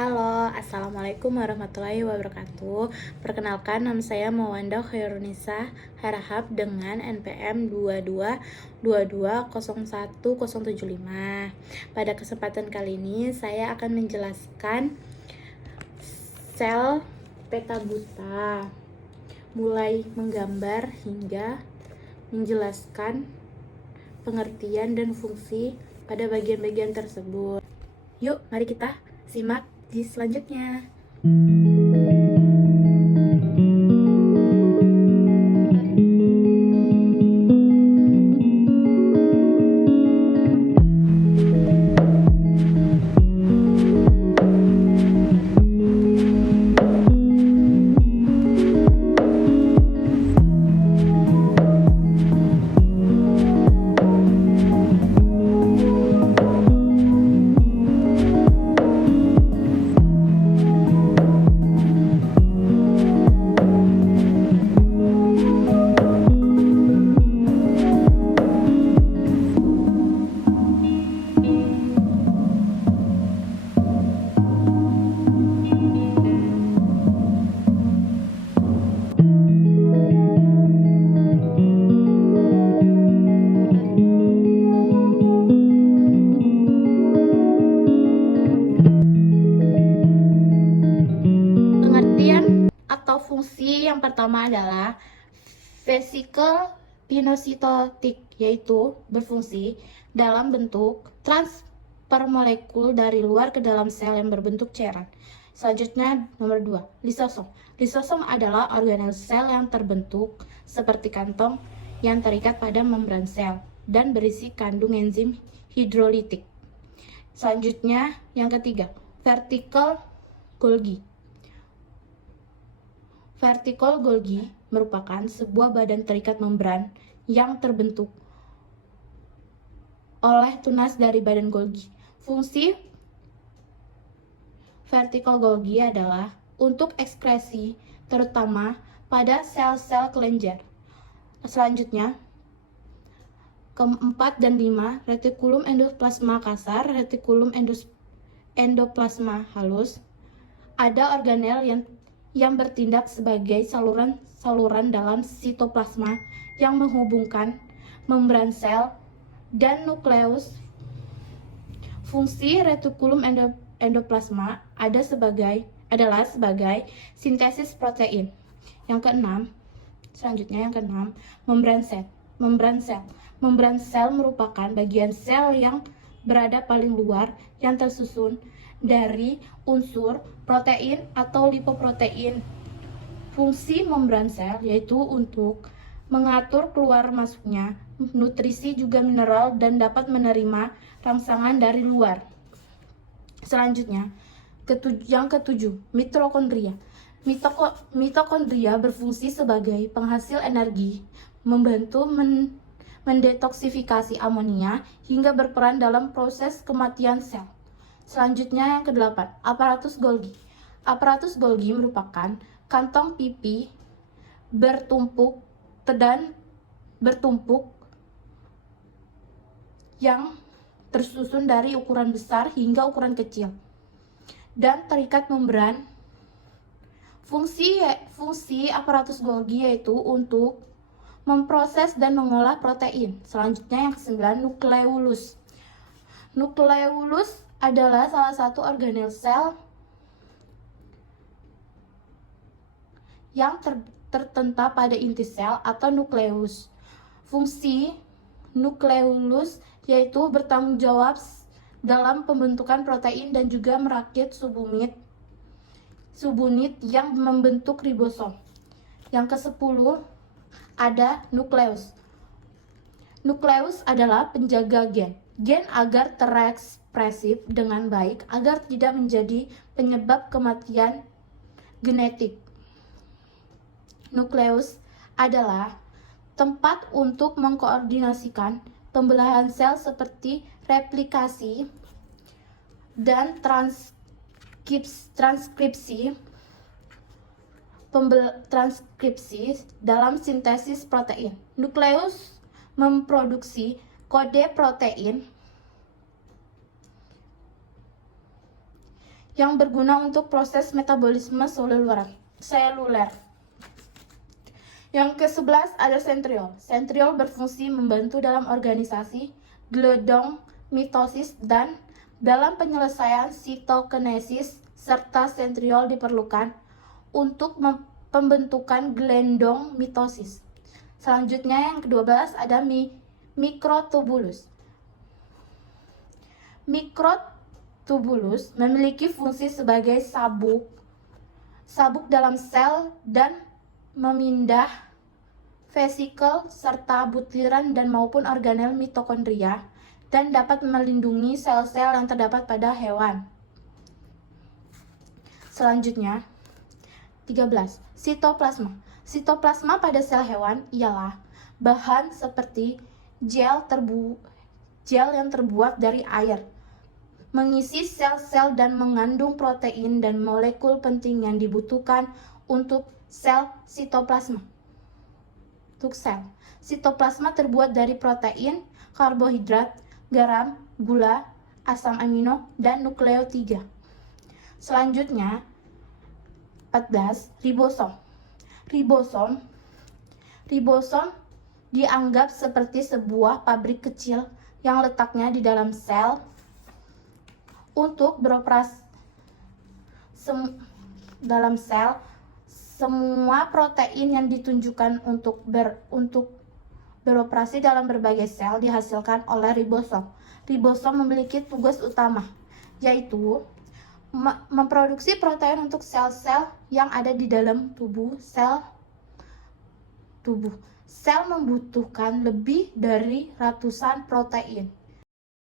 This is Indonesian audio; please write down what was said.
Halo, Assalamualaikum warahmatullahi wabarakatuh. Perkenalkan, nama saya Mawanda Khairunisa Harahap dengan NPM 2222010075. Pada kesempatan kali ini, saya akan menjelaskan sel peta buta, mulai menggambar hingga menjelaskan pengertian dan fungsi pada bagian-bagian tersebut. Yuk, mari kita simak di selanjutnya. Atau fungsi yang pertama adalah vesikel pinositotik, yaitu berfungsi dalam bentuk transfer molekul dari luar ke dalam sel yang berbentuk cairan. Selanjutnya nomor 2, lisosom. Lisosom adalah organel sel yang terbentuk seperti kantong yang terikat pada membran sel dan berisi kandung enzim hidrolitik. Selanjutnya yang ketiga, vertical Golgi. Vertical Golgi merupakan sebuah badan terikat membran yang terbentuk oleh tunas dari badan Golgi. Fungsi vertical Golgi adalah untuk ekskresi, terutama pada sel-sel kelenjar. Selanjutnya, keempat dan 5, retikulum endoplasma kasar, retikulum endoplasma halus. Ada organel yang bertindak sebagai saluran dalam sitoplasma yang menghubungkan membran sel dan nukleus. Fungsi retikulum endoplasma adalah sebagai sintesis protein. Yang keenam, membran sel. Membran sel merupakan bagian sel yang berada paling luar yang tersusun dari unsur protein atau lipoprotein. Fungsi membran sel yaitu untuk mengatur keluar masuknya nutrisi juga mineral dan dapat menerima rangsangan dari luar. Selanjutnya, yang ketujuh, mitokondria. Mitokondria berfungsi sebagai penghasil energi, membantu mendetoksifikasi amonia hingga berperan dalam proses kematian sel. Selanjutnya yang kedelapan, aparatus Golgi. Aparatus Golgi merupakan kantong pipi bertumpuk yang tersusun dari ukuran besar hingga ukuran kecil dan terikat membran. Fungsi aparatus Golgi yaitu untuk memproses dan mengolah protein. Selanjutnya yang ke-9, nukleolus. Nukleolus adalah salah satu organel sel yang tertenta pada inti sel atau nukleus. Fungsi nukleolus yaitu bertanggung jawab dalam pembentukan protein dan juga merakit subunit yang membentuk ribosom. Yang ke-10 ada nukleus. Nukleus adalah penjaga gen agar terekspresif dengan baik agar tidak menjadi penyebab kematian genetik. Nukleus adalah tempat untuk mengkoordinasikan pembelahan sel seperti replikasi dan transkripsi dalam sintesis protein. Nukleus memproduksi kode protein yang berguna untuk proses metabolisme seluler. Yang ke-11 ada sentriol. Sentriol berfungsi membantu dalam organisasi, geledong, mitosis, dan dalam penyelesaian sitokinesis, serta sentriol diperlukan untuk pembentukan gelendong mitosis. Selanjutnya yang ke-12 ada mikrotubulus. Mikrotubulus memiliki fungsi sebagai sabuk dalam sel dan memindah vesikel serta butiran dan maupun organel mitokondria dan dapat melindungi sel-sel yang terdapat pada hewan. Selanjutnya 13. Sitoplasma. Sitoplasma pada sel hewan ialah bahan seperti gel yang terbuat dari air, mengisi sel-sel dan mengandung protein dan molekul penting yang dibutuhkan untuk sel sitoplasma. Untuk sel, sitoplasma terbuat dari protein, karbohidrat, garam, gula, asam amino, dan nukleotida. Selanjutnya 14. Ribosom dianggap seperti sebuah pabrik kecil yang letaknya di dalam sel untuk beroperasi. Dalam sel, semua protein yang ditunjukkan untuk beroperasi dalam berbagai sel dihasilkan oleh ribosom. Ribosom memiliki tugas utama, yaitu memproduksi protein untuk sel-sel yang ada di dalam tubuh. Sel membutuhkan lebih dari ratusan protein